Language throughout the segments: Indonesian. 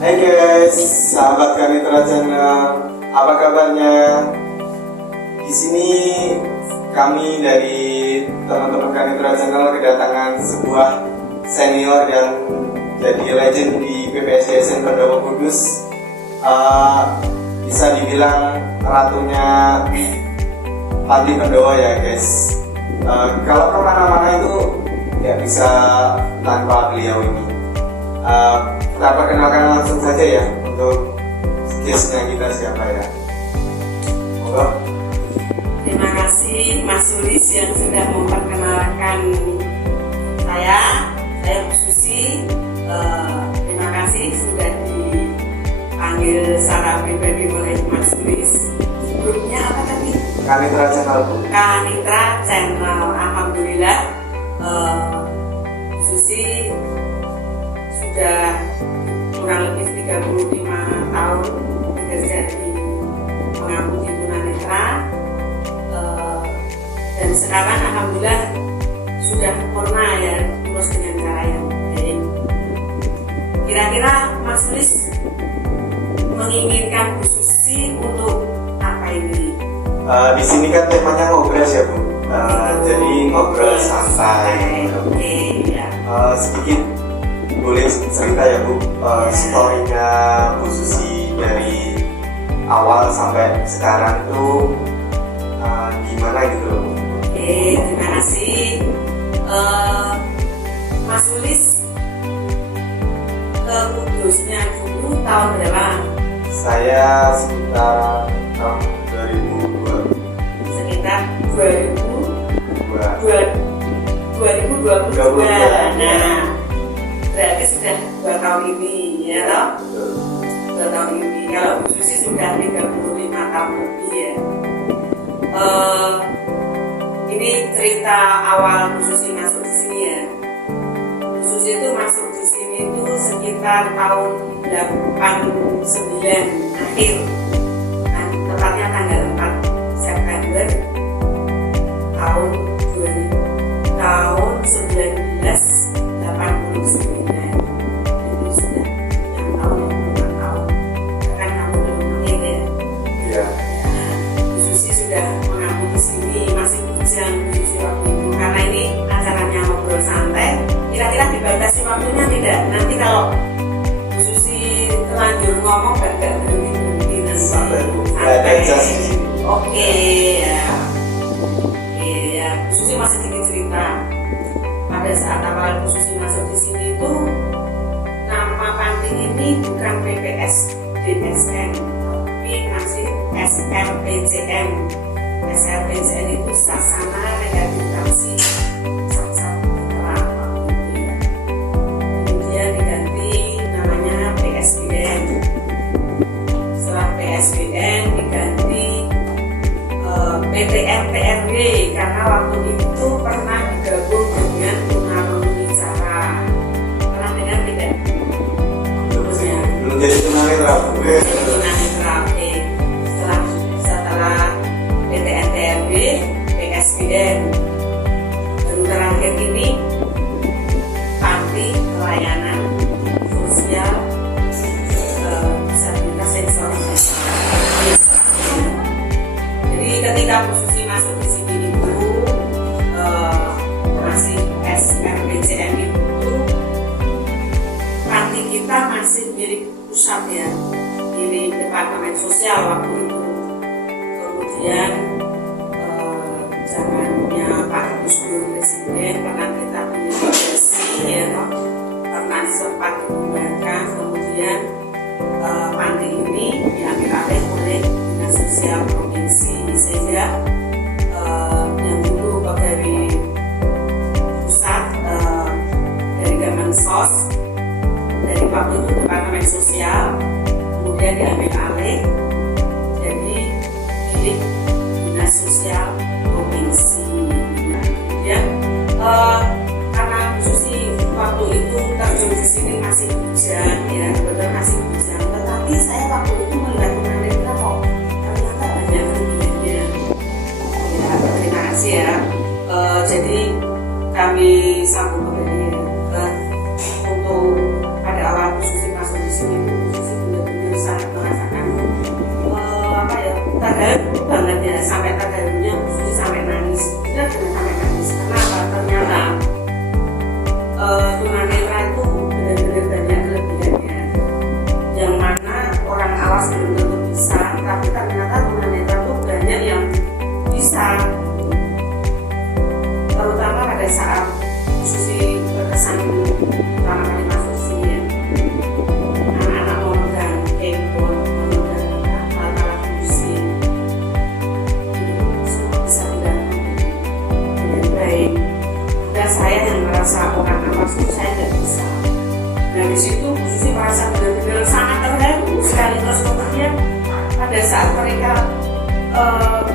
Hai guys, sahabat Kanitra Channel, apa kabarnya? Di sini kami dari teman-teman Kanitra Channel kedatangan sebuah senior yang jadi legend di PPSDSN Pendopo Kudus. Bisa dibilang ratunya Pati Pendopo ya guys. Kalau kemana-mana itu nggak bisa tanpa beliau ini. Kita perkenalkan langsung saja ya untuk guestnya kita siapa ya. Monggo. Terima kasih Mas Sulis yang sudah memperkenalkan saya Bu Susi. Terima kasih sudah dipanggil secara pribadi oleh Mas Sulis. Grupnya apa tadi? Kanitra Channel. Kanitra Channel. Alhamdulillah Bu Susi sudah kurang lebih 35 tahun bekerja di pengabdi tunanetra, dan sekarang alhamdulillah sudah purna ya, lulus dengan cara yang baik. Kira-kira Mas Luis menginginkan Bu Susi untuk apa ini? Di sini kan temanya ngobrol ya Bu. Jadi ngobrol santai. Oke, ya. Sedikit boleh cerita ya Bu, story-nya Bu Susi dari awal sampai sekarang itu gimana gitu loh Bu? Oke, terima kasih. Mas Sulis ke Kudusnya dulu tahun berapa? Saya sekitar tahun 2002. Sekitar 2022. Nah, berarti sudah 2 tahun ini ya toh? 2 tahun ini. Kalau Bu Susi sudah 35 tahun lebih ya. Ini cerita awal Bu Susi masuk di sini ya. Bu Susi itu masuk di sini itu sekitar tahun 89 akhir. Nah, tepatnya tanggal 4 September tahun 1989. Jadi sudah yang tahun yang 5 tahun. Kan kamu belum lahir ya. Iya. Bu Susi sudah mengaku di sini, masih bujang Bu Susi waktu itu, karena ini acaranya ngobrol santai. Kira-kira dibatasi waktunya tidak? Nanti kalau Bu Susi terlanjur ngomong gak berhenti nanti. Santai Bu, nggak ada jas di sini. Oke ya. Oke ya, Bu Susi masih sedikit cerita. Pada saat awal Bu Susi masuk di sini itu, nama panti ini bukan PPS DSN, tapi masih SRPJN. SRPJN itu Sasana Rehabilitasi Satu ya. Kemudian diganti namanya PSBN. Setelah PSBN diganti PTN-PRW karena waktu itu pernah digabung dengan tunarungu bicara. Pernah dengar tidak? Belum jadi tunanetra Bu. Tunanetra. Setelah PTN-PRW, PSBN, baru terakhir ini Panti Pelayanan Sosial Disabilitas Sensor. Jadi ketika Bu Susi masuk di sini itu masih SRPJN itu panti kita masih milik pusat ya, milik Departemen Sosial waktu itu. Kemudian zamannya Pak Gus Dur Presiden pernah kita punya progresi ya toh, pernah sempat dikembangkan. Kemudian panti ini diambil alih oleh Dinas Sosial Provinsi, sehingga yang dulu dari pusat dari Kemensos, dari waktu itu Departemen Sosial, kemudian diambil alih jadi milik Dinas Sosial Provinsi. Kemudian karena Bu Susi waktu itu terjun di sini masih bujang ya, kebetulan masih bujang, tetapi saya waktu itu melihat tunanetra kok ternyata banyak kelebihannya. Ya, terima kasih ya. Jadi kami sambung kembali ya, untuk pada awal Bu Susi masuk di sini situ Bu Susi merasa benar-benar sangat terharu sekali. Terus kemudian pada saat mereka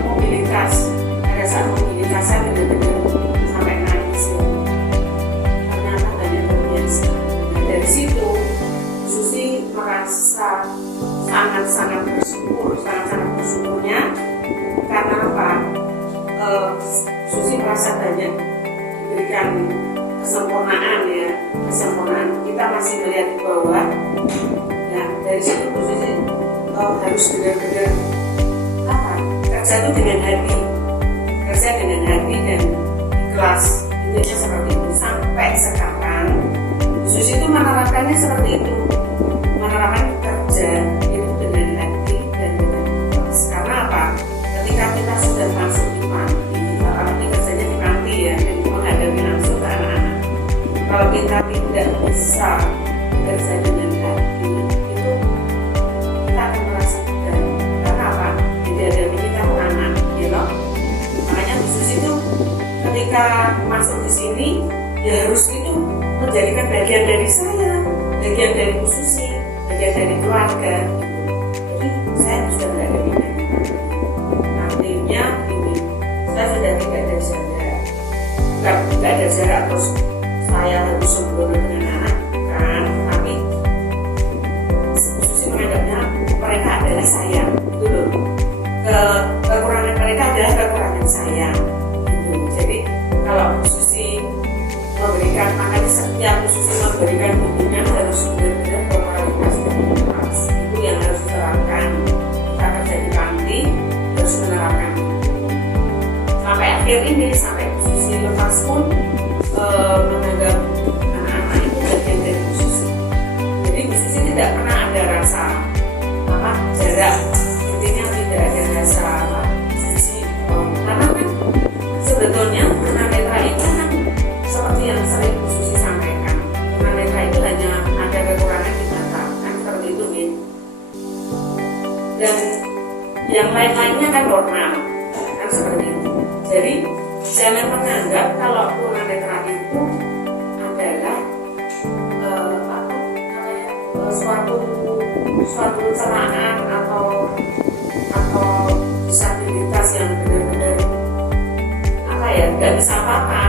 mobilitas, saya benar-benar sampai nangis ya. Ternyata banyak terbiasa. Dari situ Bu Susi merasa sangat-sangat bersyukurnya karena apa? Susi merasa banyak diberikan kesempurnaan. Kita masih melihat di bawah. Nah, dari situ Bu Susi harus benar-benar kerja itu dengan hati dan ikhlas. Intinya seperti itu. Sampai sekarang Bu Susi itu menerapkannya seperti itu, menerapkan kerja itu dengan hati dan dengan ikhlas. Karena apa? Ketika kita sudah masuk di panti, apalagi kerjanya di panti ya, dan menghadapi langsung ke anak-anak, kalau kita tidak bisa bekerja dengan hati, itu kita akan merasa beban. Karena apa? Dihadapi kita anak, makanya Bu Susi itu ketika masuk di sini ya harus itu menjadikan bagian dari saya, bagian dari Bu Susi, bagian dari keluarga. Jadi saya sudah tidak ada beda. Artinya ini saya sudah tidak ada jarak, tidak ada jarak terus saya harus sembrono dengan anak kan, tapi Bu Susi menganggapnya mereka adalah saya, gitu loh. Kekurangan mereka adalah kekurangan saya gitu. Jadi kalau Bu Susi memberikan, makanya setiap Bu Susi memberikan bimbingan harus benar-benar berkualitas dan ikhlas. Itu yang harus diterapkan. Kita kerja di panti harus menerapkan itu. Sampai akhir ini, sampai Bu Susi lepas pun menganggap anak-anak itu bagian dari Bu Susi. Jadi Bu Susi tidak pernah ada rasa jarak. Intinya tidak ada rasa suci. Karena kan sebetulnya tunanetra itu kan seperti yang sering Bu Susi sampaikan, tunanetra itu hanya ada kekurangan di mata, kan seperti itu ya. Dan yang lain-lainnya kan normal, kan seperti itu. Jadi jangan menganggap kalau tunanetra itu adalah suatu celaan atau disabilitas yang benar-benar nggak bisa apa-apa.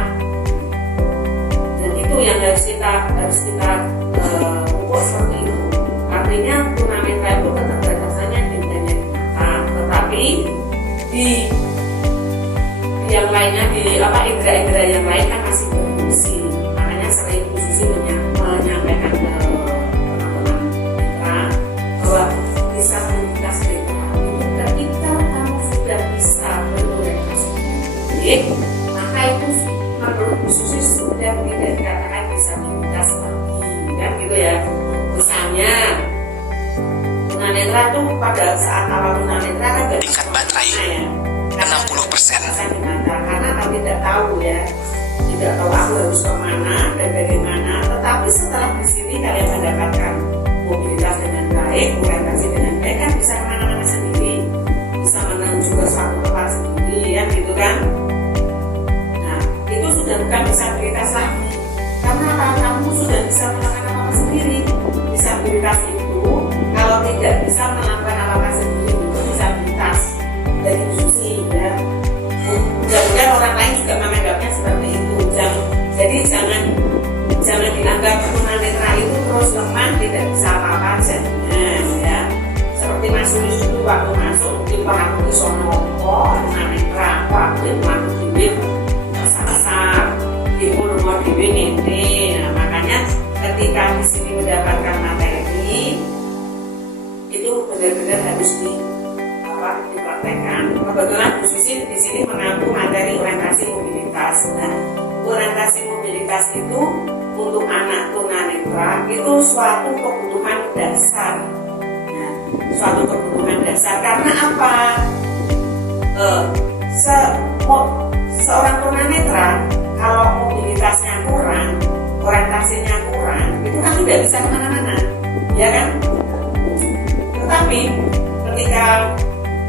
Dan itu yang harus kita ukur seperti itu. Artinya tunanetra itu keterbatasannya di bagian mata, tetapi di yang lainnya, di indera-indera yang lain kan masih berfungsi. Makanya sering Bu Susi menyampaikan ke teman-teman kita bahwa disabilitas kita itu ketika kamu sudah bisa berorientasi maka itu menurut Bu Susi sudah tidak dikatakan disabilitas lagi, kan gitu ya. Misalnya tunanetra itu pada saat awal tunanetra kan gak tingkat baterai ya, 60%. karena aku tidak tahu ya, tidak tahu aku harus kemana dan bagaimana. Tetapi setelah di sini kalian mendapatkan mobilitas dengan baik, orientasi dengan baik, kan bisa kemana-mana sendiri, bisa menuju ke suatu tempat sendiri, ya gitu kan. Nah itu sudah bukan disabilitas lagi, karena kamu sudah bisa melakukan apa-apa sendiri. Disabilitas itu kalau tidak bisa melakukan apa-apa sendiri itu disabilitas dari Bu Susi ya. Mudah-mudahan orang lain juga menganggapnya seperti itu. Jadi jangan dianggap tunanetra itu terus lemah, tidak bisa apa-apa jadinya ya. Seperti Mas Sulis dulu waktu masuk di Pak di Sono, tunanetra, waktu masuk di WIB besar-besar, di nomor di WIB ini. Nah makanya ketika di sini mendapatkan materi itu benar-benar harus dipraktekkan. Kebetulan Bu Susi di sini mengaku materi orientasi mobilitas. Nah, orientasi mobilitas itu untuk anak tunanetra itu suatu kebutuhan dasar. Nah, suatu kebutuhan dasar karena apa? Seorang tunanetra kalau mobilitasnya kurang, orientasinya kurang, itu kan tidak bisa kemana-mana, ya kan? Tetapi ketika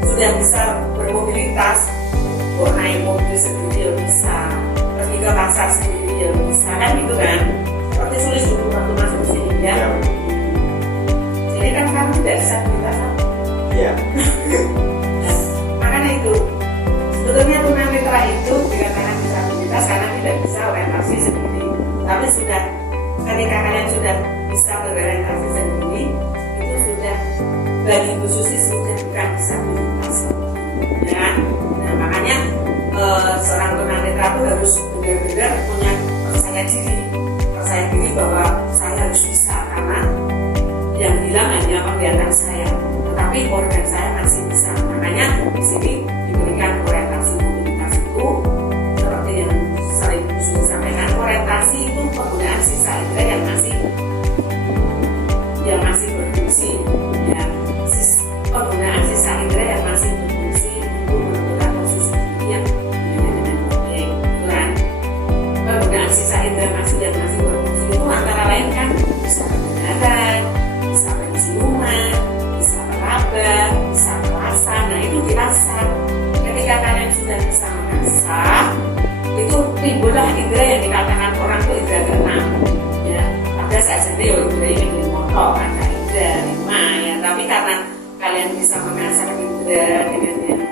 sudah bisa bermobilitas, naik mobil sendiri ya bisa, pergi ke pasar sendiri ya bisa, kan gitu kan? Seperti Sulis dulu waktu masuk sini ya. disabilitas kan? Iya. Nah, makanya itu sebetulnya tunanetra itu dikatakan disabilitas karena tidak bisa orientasi sendiri. Tapi sudah ketika kalian sudah bisa berorientasi sendiri, itu sudah bagi Bu Susi sudah bukan disabilitas. Ya, nah makanya seorang tunanetra itu harus benar-benar punya percaya diri bahwa saya harus bisa, karena yang bilang hanya penglihatan saya, tetapi organ saya masih bisa. Makanya di sini diberikan orientasi mobilitas itu seperti yang sering sudah sampaikan, orientasi itu penggunaan sisa indera yang masih berfungsi, ya, penggunaan sisa indera yang masih berfungsi untuk menentukan posisi diri yang dengan baik. Kan penggunaan sisa indera yang masih berfungsi itu antara lain kan bisa pendengaran, bisa penciuman, bisa meraba, bisa merasa. Nah itu dirasa. Ketika kalian sudah bisa merasa, itu timbullah indera yang dikatakan orang itu indera keenam. Ya, pada saat sendiri indera yang motor, ada indera lima ya. Tapi karena kalian bisa mengasah indera dengan yang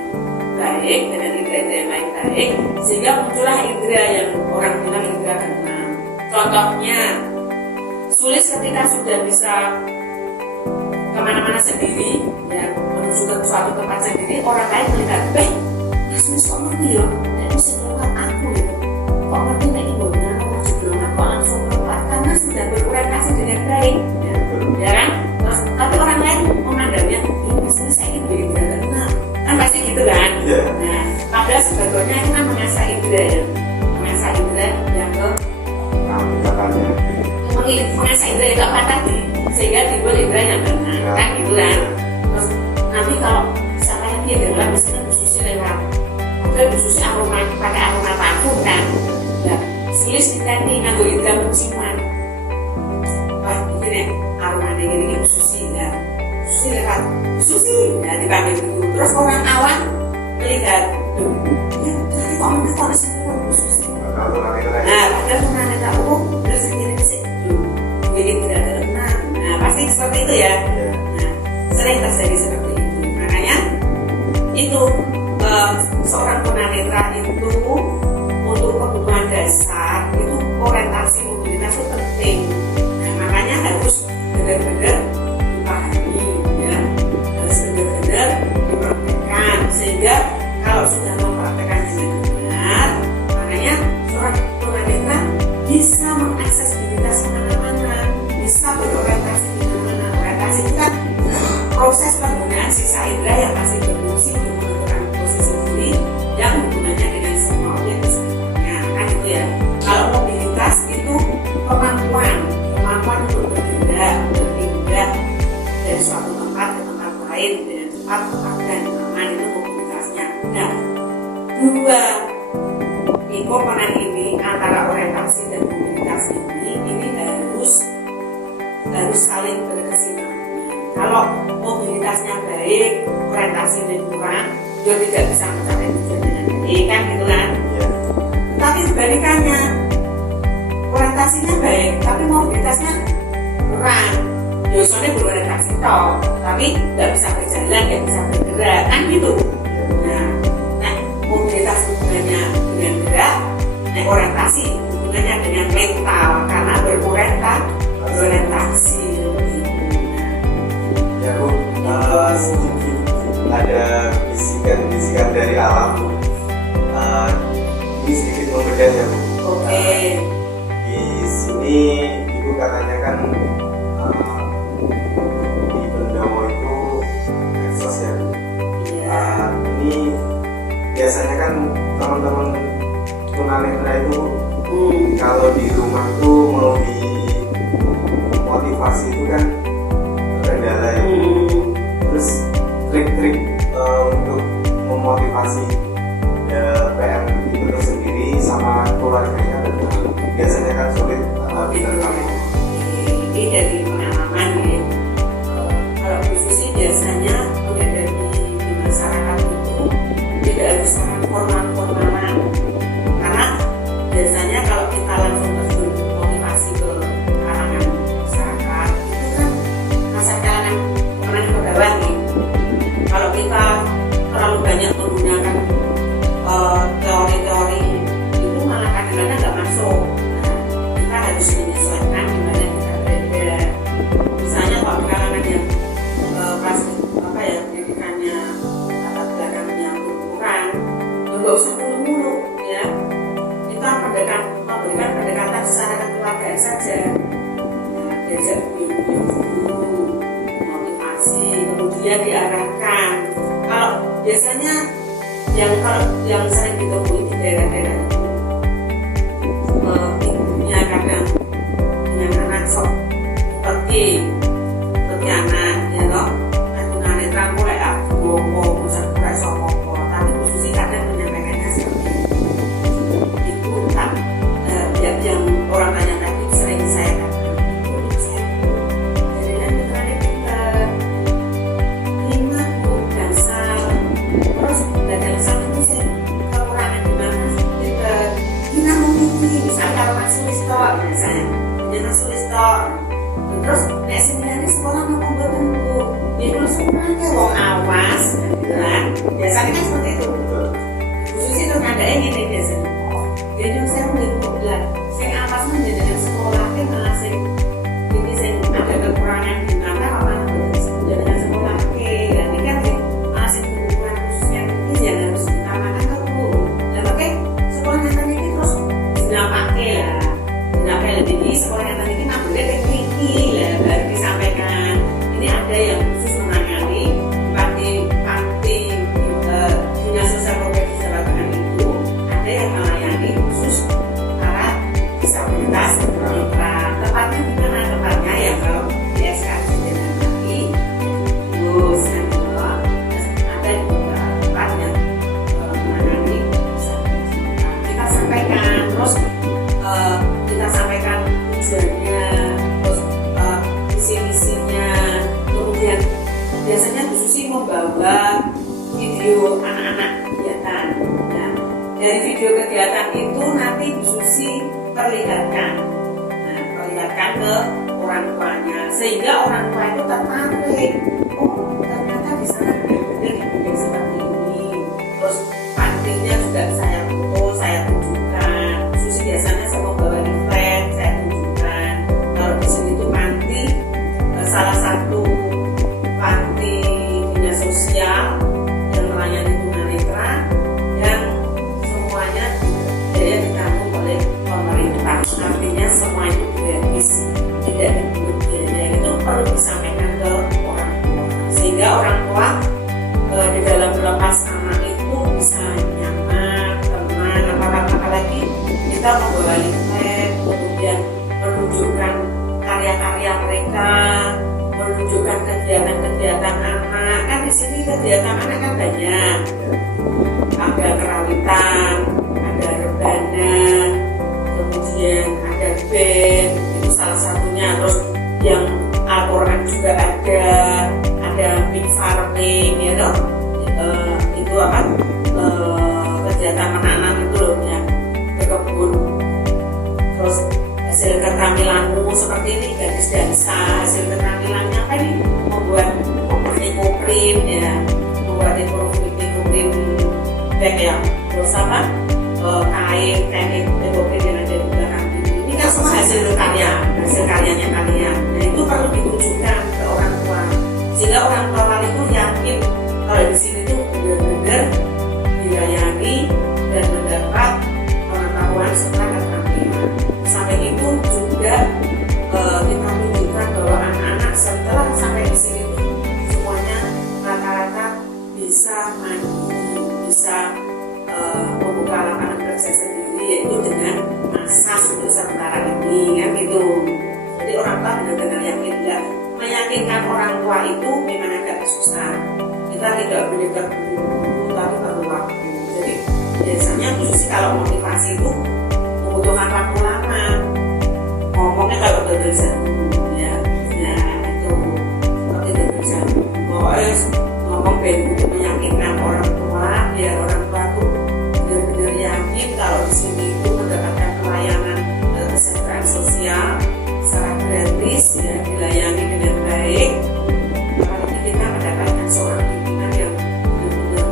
baik, dengan indera yang baik, sehingga muncullah indera yang orang bilang indera keenam. Contohnya, sulit ketika sudah bisa kemana-mana sendiri, ya, menuju ke suatu tempat sendiri, orang lain melihat, Mas kok ngerti ya, nek mesti melakukan aku ya, kok ngerti nek ibu dengan orang sebelumnya kok langsung lompat, karena sudah berorientasi dengan baik, ya kan? Terus, tapi orang lain memandangnya, ini saya ini indera keenam, kan pasti gitu kan? Nah, padahal sebetulnya itu kan mengasah indera yang ke mengasah indera yang keempat tadi, sehingga timbul indera yang keenam, kan gitu kan? Terus nanti kalau misalnya dia dengar misalnya Bu Susi lewat, mungkin Bu Susi pakai aroma parfum kan, ya sulit kita nih nganggo indera penciuman. Wah ini nih aroma ini Bu Susi, ya Bu Susi lewat, Bu Susi, ya dipanggil gitu. Terus orang awam melihat, ya tapi kok mendapat disini Bu Susi. Nah padahal tunanetra terus akhirnya bisa bikin tidak keenam. Nah pasti seperti itu ya. Nah sering terjadi seperti itu. Makanya itu seorang tunanetra itu untuk kebutuhan dasar itu orientasi mobilitas itu penting. Nah makanya harus benar-benar dipahami, ya, harus benar-benar dipraktekkan, sehingga kalau sudah mempraktekkan dengan benar, makanya seorang tunanetra bisa mengakses mobilitas kemana-mana, bisa berorientasi di mana-mana. Orientasi itu kan proses penggunaan sisa indera yang masih berfungsi untuk menentukan posisi diri yang hubungannya dengan semua objek di sekitarnya, kan gitu ya. Kalau mobilitas itu kemampuan untuk bergerak, berpindah dari suatu tempat ke tempat lain dengan cepat, tepat dan aman, itu mobilitasnya. Nah, dua komponen ini antara orientasi dan mobilitas ini harus saling berkesinambungan. Kalau mobilitasnya baik, orientasinya kurang, dia tidak bisa mencapai tujuan dengan baik, kan gitu kan? Tapi sebalikannya, orientasinya baik, tapi mobilitasnya kurang. Biasanya berorientasi toh, tapi nggak bisa berjalan, nggak bisa bergerak, kan gitu. Nah, mobilitas hubungannya dengan gerak, orientasi hubungannya dengan mental, karena berorientasi. Ya Bu, sedikit ada bisikan dari alam. Ini sedikit membedah ya Bu. Oke. Di sini Ibu katanya kan di Bendowo itu eksos ya Bu. Ini biasanya kan teman-teman tunanetra itu kalau di rumah tuh mau dimotivasi itu kan kendala ya. Terus trik-trik untuk memotivasi PM itu sendiri sama keluarganya biasanya kan sulit diterkam. Ini dari pengalaman ya. Kalau khususnya biasanya menghadapi di masyarakat itu tidak harus sangat formal-formalan, karena biasanya kalau kita langsung terjun motivasi keadaan saja. Nah, diajak dulu, motivasi, kemudian diarahkan. Kalau biasanya yang sering ditemui di daerah-daerah itu, ibunya kadang dengan anak sok pergi anak, ya toh, adunan netra mulai gopo, pusat mulai sopopo, tapi khususnya kadang menyampaikannya seperti itu kan, yang orang tanya tadi sering saya katakan, itu saya jadikan putranya pintar, lima bu, dasar, terus dasar itu saya kekurangan di mana pintar, kita mau milih, misalnya kalau masih wistok, misalnya, jangan wistok. Terus nek sebenarnya sekolah mau mboten Bu. Ya kalau sebenarnya wong awas gitu kan. Biasanya kan seperti itu. Khususnya terus ada yang ngene biasanya. Jadi saya melihat bilang, saya awas menjadikan sekolah kan malah sing ini sing ada kekurangan di mana apa menjadikan sekolah ke. Dan ini kan malah sing kekurangan khususnya ini yang harus diutamakan kan Bu. Dan pakai sekolah yang tadi ini terus dinapake lah. Dinapake lebih sekolah yang tadi ini nggak boleh teknik baru disampaikan. Ini ada yang khusus menangani panti dinas sosial provinsi Jawa Tengah itu, ada yang melayani khusus para disabilitas tunanetra. Tepatnya di mana tempatnya ya kalau di SKJ dan lagi terus ada di beberapa tempat yang menangani disabilitas. Kita sampaikan terus kita sampaikan tujuannya, misinya, kemudian biasanya Bu Susi membawa video anak-anak kegiatan. Nah, dari video kegiatan itu nanti Bu Susi perlihatkan ke orang tuanya, sehingga orang tua itu tertarik. Oh, ternyata di sana benar-benar seperti ini. Terus pantinya juga saya foto, saya tunjukkan. Bu Susi biasanya saya membawa leaflet, saya tunjukkan. Kalau di sini tuh panti salah satu panti dinas sosial yang melayani tunanetra yang semuanya biaya ditanggung oleh pemerintah. Artinya semua itu gratis, tidak dipungut biaya. Itu perlu disampaikan ke orang tua, sehingga orang tua di dalam melepas anak itu bisa nyaman, tenang. Apalagi kita membawa leaflet, kemudian menunjukkan karya-karya mereka, menunjukkan kegiatan-kegiatan anak. Kan di sini kegiatan anak kan banyak. Ada kerawitan, ada rebana, kemudian ada band, itu salah satunya. Terus yang Al-Quran juga ada big farming, ya toh. Itu apa? Kegiatan anak-anak itu loh, ya, berkebun. Terus hasil keterampilanmu seperti ini, gadis dansa, hasil keterampilannya apa ini? Membuat print ya, membuat print bag ya, terus apa? Kain print yang ada di belakang ini kan semua hasil karyanya kalian. Nah itu perlu ditunjukkan ke orang tua, sehingga orang tua itu yakin kalau di sini tuh benar-benar dilayani dan mendapat pengetahuan serta keterampilan. Sampai itu juga kita tunjukkan bahwa anak-anak setelah sampai di sini tuh semuanya rata-rata bisa mandiri, bisa membuka lapangan kerja sendiri, yaitu dengan asas untuk sementara ini kan gitu. Jadi orang tua benar-benar yakin, enggak meyakinkan orang tua itu memang agak susah. Kita tidak boleh terburu-buru, tapi perlu waktu. Jadi biasanya khususnya kalau motivasi itu membutuhkan waktu lama. Ngomongnya kalau udah terjadi ya itu seperti itu terjadi. Ngomong untuk meyakinkan orang tua, biar orang tua tuh benar-benar yakin kalau di sini itu mendapatkan pelayanan kesejahteraan sosial secara gratis, ya, dilayani dengan baik. Apalagi kita mendapatkan seorang pimpinan yang benar-benar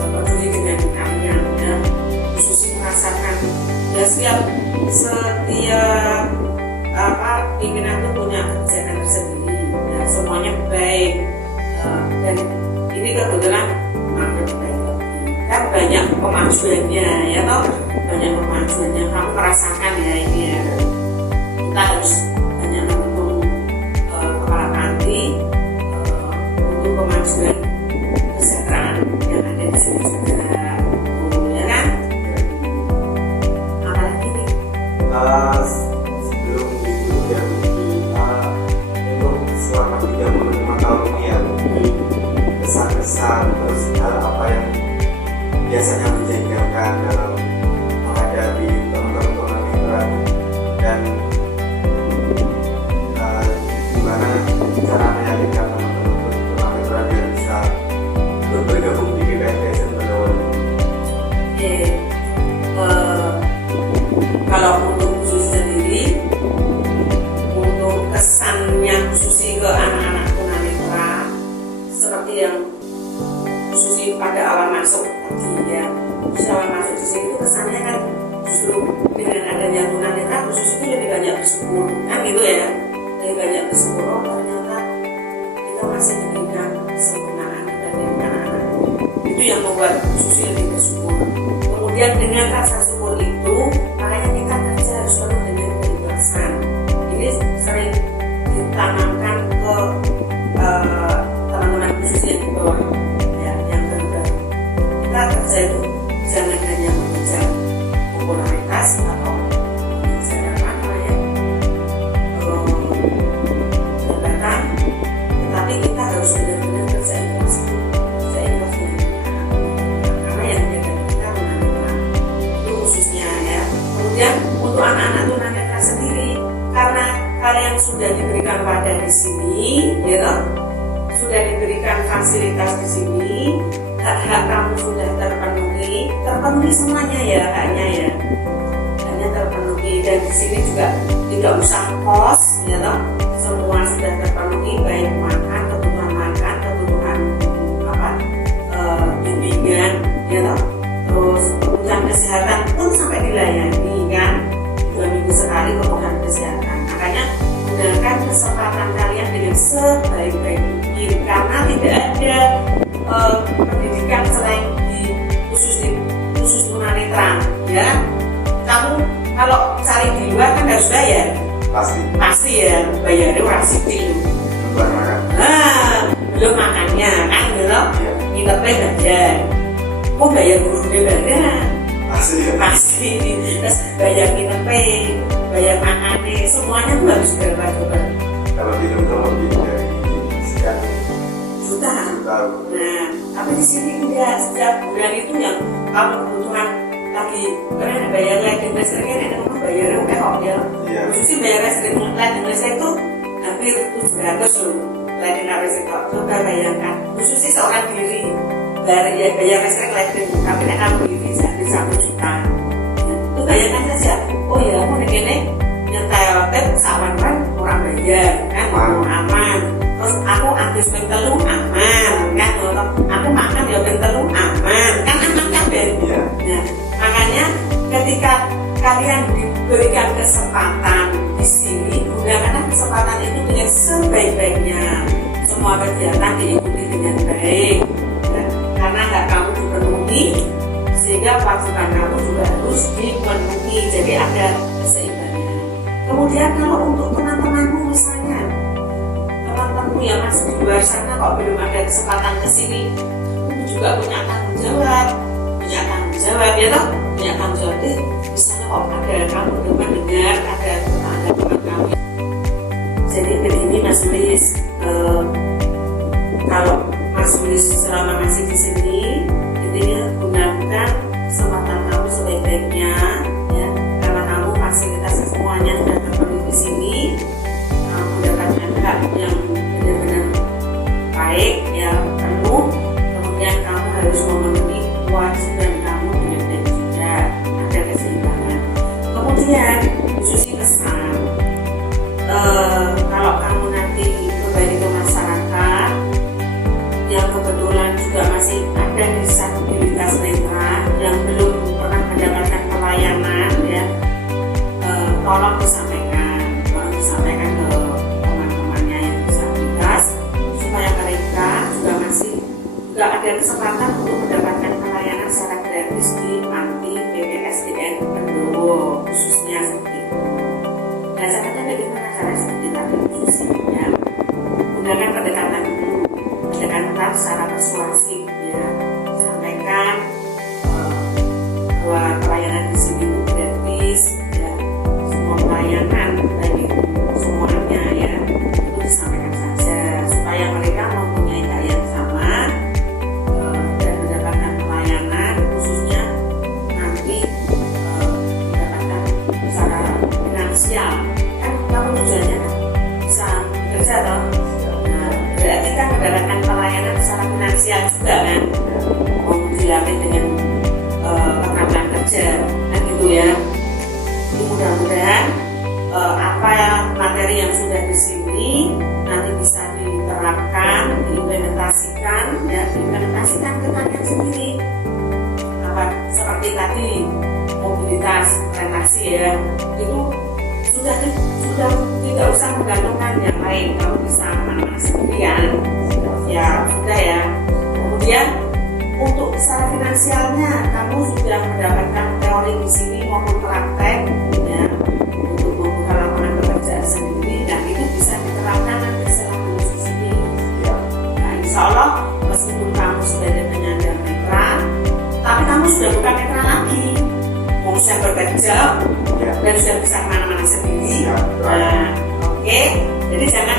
peduli dengan kalian, ya, khususnya merasakan ya setiap pimpinan itu punya kebijakan tersendiri, ya, semuanya baik, dan ini kebetulan kan banyak pemajuannya, ya toh. banyak kemajuan yang kamu merasakan ya ini ya. Kita harus banyak mendukung kepala panti untuk kemajuan kesejahteraan yang ada di sini juga, ya kan? Apalagi nih? Sebelum itu ya, untuk selama 35 tahun ini ya, kesan-kesan terus hal apa yang biasanya menjengkelkan dalam menghadapi teman-teman tunanetra, dan gimana cara meyakinkan teman-teman tunanetra biar bisa bergabung di GPSDSN Bendowo. Oke, kalau untuk khusus sendiri, untuk kesannya khusus ke anak-anak tunanetra seperti yang khusus pada awal masuk tadi ya, awal masuk di sini itu kesannya kan justru dengan adanya tunanetra khusus itu lebih banyak bersyukur kan gitu ya, lebih banyak bersyukur. Oh ternyata kita masih diberikan kesempurnaan dibandingkan anak-anak, itu yang membuat khusus lebih bersyukur. Kemudian dengan rasa syukur itu makanya kita kerja harus penuh dengan keikhlasan. Ini sering ditanamkan ke teman-teman khusus yang di bawah ya, yang baru-baru. Kita kerja itu jangan hanya mengejar popularitas atau mengejar apa namanya jabatan, tetapi kita harus benar-benar kerja ikhlas, karena yang menjaga kita tunanetra itu khususnya ya. Kemudian untuk anak-anak tunanetra sendiri, karena kalian sudah diberikan wadah di sini, ya, sudah diberikan fasilitas di sini, hak-hak kamu sudah terpenuhi semuanya ya, hanya terpenuhi, dan di sini juga tidak usah kos, ya toh, semua sudah terpenuhi, baik makan, kebutuhan bimbingan, ya toh, terus kebutuhan kesehatan pun sampai dilayani kan, 2 minggu sekali kebutuhan kesehatan. Makanya gunakan kesempatan kalian dengan sebaik-baik mungkin, karena tidak ada pendidikan selain di khusus tunanetra ya. Kamu kalau cari di luar kan harus bayar, pasti ya, bayarnya orang sipil, belum makannya kan gitu, nginepnya bayar, kok bayar gurunya bayar pasti, terus bayar nginepnya, bayar makannya, semuanya tuh harus berapa coba? Kalau di Bendowo lebih dari sekian juta. tahun. Nah, tapi di sini enggak, setiap bulan itu yang kamu kebutuhan lagi, karena bayar listrik listriknya ada rumah bayarnya udah kok ya. Khususnya bayar listrik itu hampir 700 loh. Listrik kok, coba bayangkan. Khususnya seorang diri bayar listrik, tapi nek kamu diri sampai 1 juta. Itu bayangkan saja. Oh ya, aku nek nyetel sawan-sawan orang bayar kan, aman. Terus aku habis telu aman kan, aku makan ya telu aman kan, aman kan Ben? Nah, makanya ketika kalian diberikan kesempatan di sini, gunakanlah kesempatan itu dengan sebaik-baiknya. Semua kegiatan diikuti dengan baik ya, karena hak kamu dipenuhi, sehingga kewajiban kamu juga harus dipenuhi, jadi ada keseimbangan. Kemudian kalau untuk teman-temanmu misalnya, teman-temanmu yang masih di luar sana kok belum ada kesempatan ke sini, kamu juga punya tanggung jawab ya toh, punya tanggung jawab. Misalnya kok ada kamu mendengar ada teman kamu. Jadi begini Mas Luis, kalau Mas Luis selama masih di sini, intinya gunakan kesempatan kamu sebaik-baiknya ya, karena kamu fasilitas semuanya sudah terpenuhi di sini, kamu mendapatkan hak yang benar-benar baik ya, penuh. Kemudian kamu harus memenuhi kewajiban kamu dengan baik juga, ada keseimbangan. Kemudian khususnya kesan, kalau kamu nanti kembali ke masyarakat yang kebetulan juga masih ada disabilitas netra yang belum pernah mendapatkan pelayanan ya, tolong disampaikan ke teman-temannya yang disabilitas supaya mereka juga masih ada kesempatan untuk mendapatkan pelayanan secara gratis di panti BPSDN finansial. Kan kamu tujuannya kan bisa bekerja toh. Nah, berarti kan mendapatkan pelayanan secara finansial juga kan. Mau dilatih dengan rekan kerja kan gitu ya. Jadi mudah-mudahan apa materi yang sudah di sini nanti bisa diterapkan, diimplementasikan ke kalian sendiri. Seperti tadi mobilitas rentasi ya, itu sudah tidak usah menggantungkan yang lain, kamu bisa kemana-mana sendirian ya sudah ya. Kemudian untuk secara finansialnya kamu sudah mendapatkan teori di sini maupun praktek ya, untuk membuka lapangan pekerjaan sendiri, dan itu bisa diterapkan nanti setelah lulus di sini. Nah, insya Allah meskipun kamu sudah ada penyandang netra, tapi kamu sudah bukan netra lagi, mau sudah bekerja dan sudah bisa kemana-mana sendiri. Nah, oke. Jadi jangan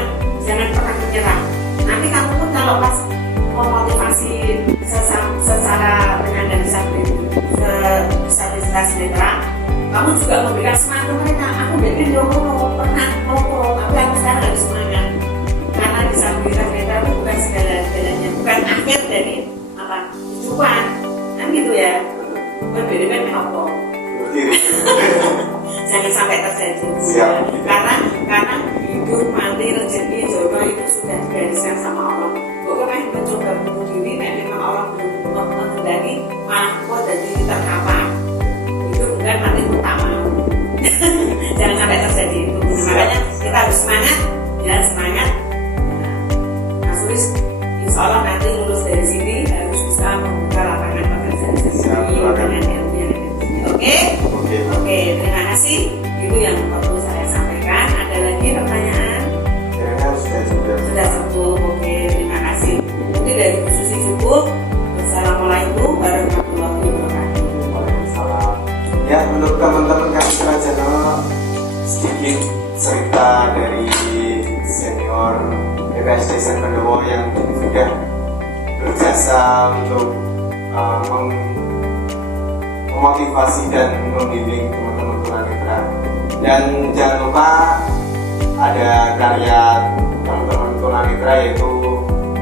pernah menyerah. Nanti kamu pun kalau pas memotivasi secara penyandang disabilitas netra, kamu juga memberikan semangat ke mereka. Aku bikin pernah tapi aku sekarang harus semangat, karena disabilitas netra itu bukan segala-galanya, bukan akhir dari kehidupan kan gitu ya. Berbeda kan apa? Jangan sampai terjadi. Karena hidup, mati, rezeki, jodoh itu sudah digariskan sama Allah. Pokoknya mencoba bunuh diri, dan memang Allah belum menghendaki, malah kuat jadi terkapar. Hidup bukan, mati pun tak mau. Jangan sampai terjadi itu. Makanya kita harus semangat, ya semangat. Mas Sulis, insya Allah nanti lulus dari sini harus bisa membuka lapangan pekerjaan sendiri dengan ilmu yang ada. Oke, terima kasih. Itu yang perlu saya sampaikan. Ada lagi pertanyaan? Sudah cukup. Oke, terima kasih. Mungkin dari Bu Susi cukup. Assalamualaikum warahmatullahi wabarakatuh. Waalaikumsalam. Ya, untuk teman-teman Kapitra Channel, sedikit cerita dari senior PPSD Desa Pendowo yang sudah berjasa untuk memotivasi dan membimbing teman-teman tunanetra. Dan jangan lupa ada karya teman-teman tunanetra yaitu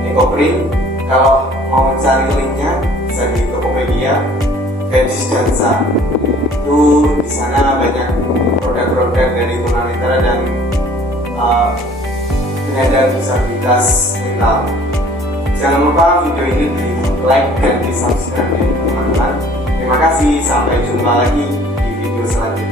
EcoPrint. Kalau mau cari linknya bisa di Tokopedia, Gadis Dansa. Itu di sana banyak produk-produk dari tunanetra dan penyandang disabilitas mental. Jangan lupa video ini di like dan di subscribe ya teman-teman. Terima kasih, sampai jumpa lagi di video selanjutnya.